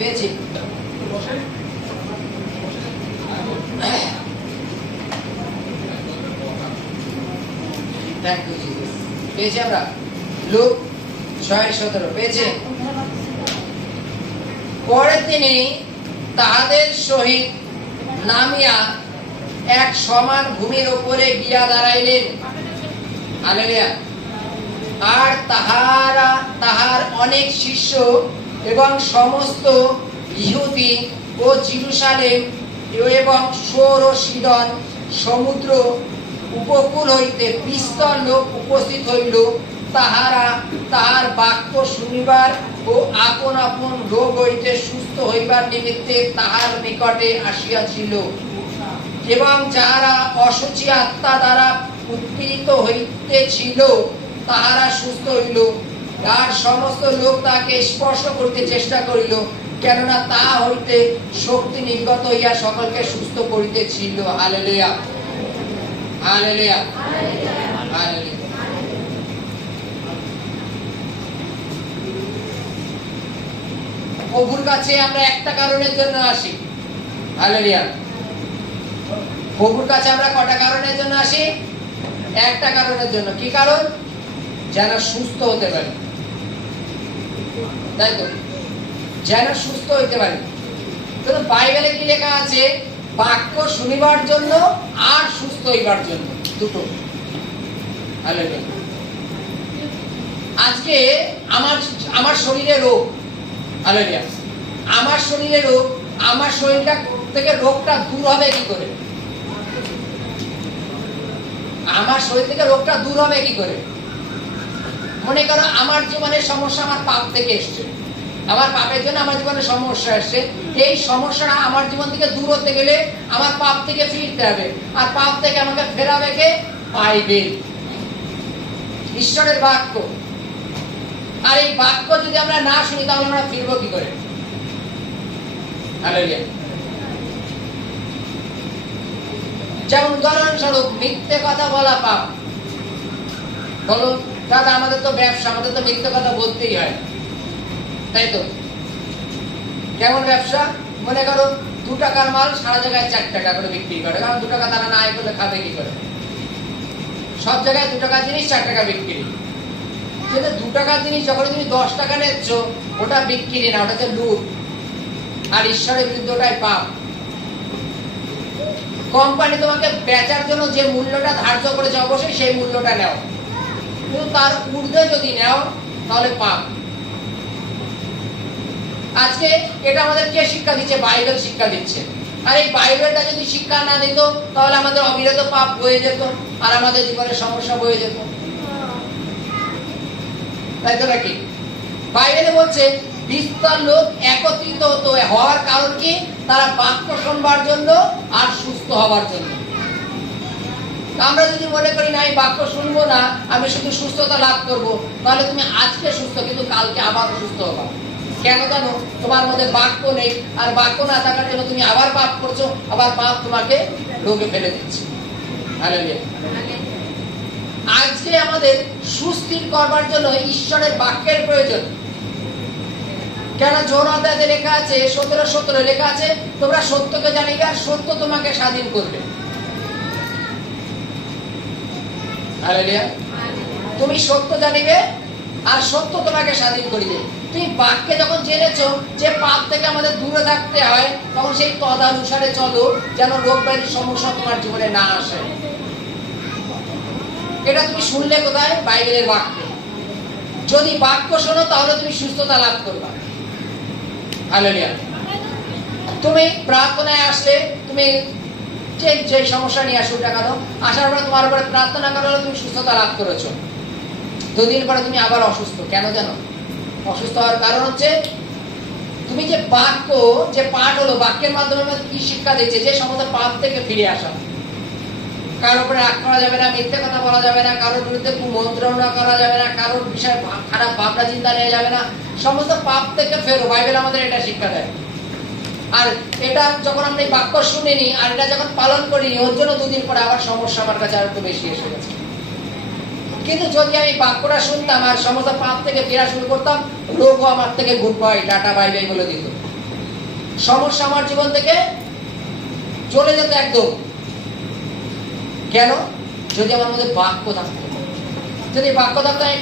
পেয়েছি। Thank you Jesus. পেয়েছি আমরা লুক 6:17 পেয়েছে। পরে তিনি তাহাদের সহিত নামিয়া এক সমান ভূমির উপরে গিয়া দাঁড়াইলেন। হালেলুয়া। আর তাহার অনেক শিষ্য এবং সমস্ত ইহুদি ও জেরুজালেম এবং সোর ও সিদন সমুদ্র উপকূল হইতে বিস্তর লোক উপস্থিত হইল। তাহার বাক্য শুনিবার ও আপন আপন রোগ হইতে সুস্থ হইবার নিমিত্তে তাহার নিকটে আসিয়াছিল। এবং যাহারা অসুচি আত্মা দ্বারা উৎপীড়িত হইতেছিল তাহারা সুস্থ হইল। আর সমস্ত লোক তাকে স্পর্শ করতে চেষ্টা করিল, কেননা তাহা হইতে শক্তি নির্গত হইয়া সকলকে সুস্থ করিতেছিল। Hallelujah, hallelujah, hallelujah. প্রভুর কাছে আমরা একটা কারণের জন্য আসি। হালেলুয়া। প্রভুর কাছে আমরা কটা কারণের জন্য আসি? একটা কারণের জন্য। কি কারণ? যেন সুস্থ হতে পারি, তাই তো? যেন সুস্থ হইতে পারি। কিন্তু বাইবেলে কি লেখা আছে? বাক্য শুনিবার জন্য আর সুস্থ হইবার জন্য, দুটো। হালেলুয়া। আজকে আমার শরীরে রোগ। হালেলুয়া। আমার শরীরে রোগ, আমার শরীরটা থেকে রোগটা দূর হবে কি করে? আমার শরীর থেকে রোগটা দূর হবে কি করে? মনে করো আমার জীবনের সমস্যা আমার পাপ থেকে এসছে, আমার পাপের জন্য আমার জীবনে সমস্যা এসছে। এই সমস্যাটা আমার জীবন থেকে দূর হতে গেলে আমার পাপ থেকে ফিরতে হবে। আর পাপ থেকে আমাকে ফেরাবে কে? বাইবেল, ঈশ্বরের বাক্য। আর এই বাক্য যদি আমরা না শুনি তাহলে আমরা ফিরবো কি করে? হালেলুয়া। যেমন উদাহরণস্বরূপ মিথ্যে কথা বলা পাপ। বলো দাদা, আমাদের তো ব্যবসা, আমাদের তো মিথ্যে কথা বলতেই হয়, তাই তো? কেমন ব্যবসা? মনে করো 2 টাকার মাল সারা জায়গায় 4 টাকা করে বিক্রি করে, কারণ 2 টাকা তারা না আয় করলে খাবে কি করে? সব জায়গায় 2 টাকার জিনিস 4 টাকা বিক্রি। কিন্তু 2 টাকার জিনিস যখন তুমি 10 টাকা নিচ্ছ, ওটা বিক্রি না, ওটাতে লুট। আর ঈশ্বরের বিরুদ্ধে ওটাই পাপ। কোম্পানি তোমাকে বেচার জন্য যে মূল্যটা ধার্য করেছে অবশ্যই সেই মূল্যটা নাও, কিন্তু তার ঊর্ধ্বে যদি নাও তাহলে পাপ। আজকে এটা আমাদের কে শিক্ষা দিচ্ছে? বাইবেল শিক্ষা দিচ্ছে। আর এই বাইবেলটা যদি শিক্ষা না দিত তাহলে আমাদের অবিরত পাপ বয়ে যেত আর আমাদের জীবনের সমস্যা বয়ে যেত, তাই তো নাকি? বাইবেলে বলছে বিস্তর লোক একত্রিত হতো, হওয়ার কারণ কি? তারা বাক্য শুনবার জন্য আর সুস্থ হবার জন্য। আমরা যদি মনে করি না আমি বাক্য শুনবো না, আমি শুধু সুস্থতা লাভ করব, তাহলে তুমি আজকে সুস্থ কিন্তু কালকে আবার সুস্থ হবা। কেন জানো? তোমার মধ্যে বাক্য নেই, আর বাক্য না থাকার জন্য তুমি আবার পাপ করছো, আবার পাপ তোমাকে রোগে ফেলে দিচ্ছে। হালেলুয়া। আজকে আমাদের সুস্থির করবার জন্য ঈশ্বরের বাক্যের প্রয়োজন। কেন? যোহন অধ্যায়ে লেখা আছে 17:17 লেখা আছে, তোমরা সত্যকে জানিবে আর সত্য তোমাকে স্বাধীন করবে। হালেলুয়া। তুমি সত্য জানিবে আর সত্য তোমাকে স্বাধীন করিবে। তুমি বাক্যে যখন জেনেছো যে পাপ থেকে আমাদের দূরে থাকতে হয়, তখন সেই তদানুসারে চলো, যেন রোগ ব্যাধির সমস্যা তোমার জীবনে না আসে। এটা তুমি শুনলে কোথায়? বাইবেলের বাক্যে। যদি বাক্য শোনো তাহলে তুমি সুস্থতা লাভ করবে। হালেলুয়া। তুমি প্রার্থনায় আসলে, তুমি যে সমস্যা নিয়ে আসো টাকা দাও, আসার পরে তোমার উপরে প্রার্থনা করা হলো, তুমি সুস্থতা লাভ করেছো। 2 দিন পরে তুমি আবার অসুস্থ। কেন জানো? অসুস্থ হওয়ার কারণ হচ্ছে তুমি যে বাক্য, যে পাঠ হলো, বাক্যের মাধ্যমে কি শিক্ষা দিচ্ছে? যে সমস্ত পাপ থেকে ফিরে আসা, কারোর উপরে রাগ করা যাবে না, মিথ্যে কথা বলা যাবে না, কারোর বিরুদ্ধে কুমন্ত্রণা করা যাবে না, কারোর বিষয়ে খারাপ ভাবনা চিন্তা নেওয়া যাবে না, সমস্ত পাপ থেকে ফেরো। বাইবেল আমাদের এটা শিক্ষা দেয়। আর এটা যখন আমরা এই বাক্য শুনিনি আর এটা যখন পালন করিনি, ওর জন্য 2 দিন পরে আবার সমস্যা আমার কাছে আর একটু বেশি এসে গেছে। কিন্তু যদি আমি বাক্যটা শুনতাম আর সমস্ত পাপ থেকে ফেরা শুরু করতাম, রোগও আমার থেকে good bye tata bye bye বলে দিত। সমস্যা আমার জীবন থেকে চলে যেত একদম। কেন? যদি আমার মধ্যে বাক্য থাকতো। যদি বাক্য থাকতো আমি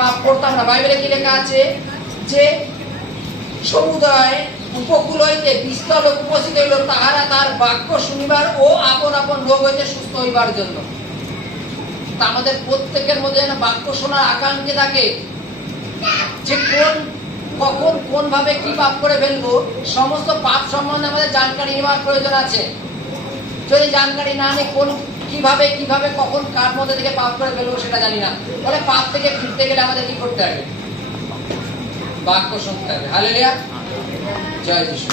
পাপ করতাম না। বাইবেলে কি লেখা আছে যে সমুদয় উপকূল হইতে বিস্তর লোক উপস্থিত হইল, তাহারা তার বাক্য শুনিবার ও আপন আপন রোগ হইতে সুস্থ হইবার জন্য। তা আমাদের প্রত্যেকের মধ্যে যেন বাক্য শোনার আকাঙ্ক্ষা থাকে, যে কখন কোন ভাবে কি পাপ করে ফেলবো, সমস্ত পাপ সম্বন্ধে আমাদের জানকারি নেওয়ার প্রয়োজন আছে। যদি জানকারি না নিই কিভাবে কখন কার মধ্যে থেকে পাপ করে ফেলবো সেটা জানি না, বলে পাপ থেকে ফিরতে গেলে আমাদের কি করতে হবে? বাক্য শুনতে হবে। হালেলুয়া, জয় যিশু।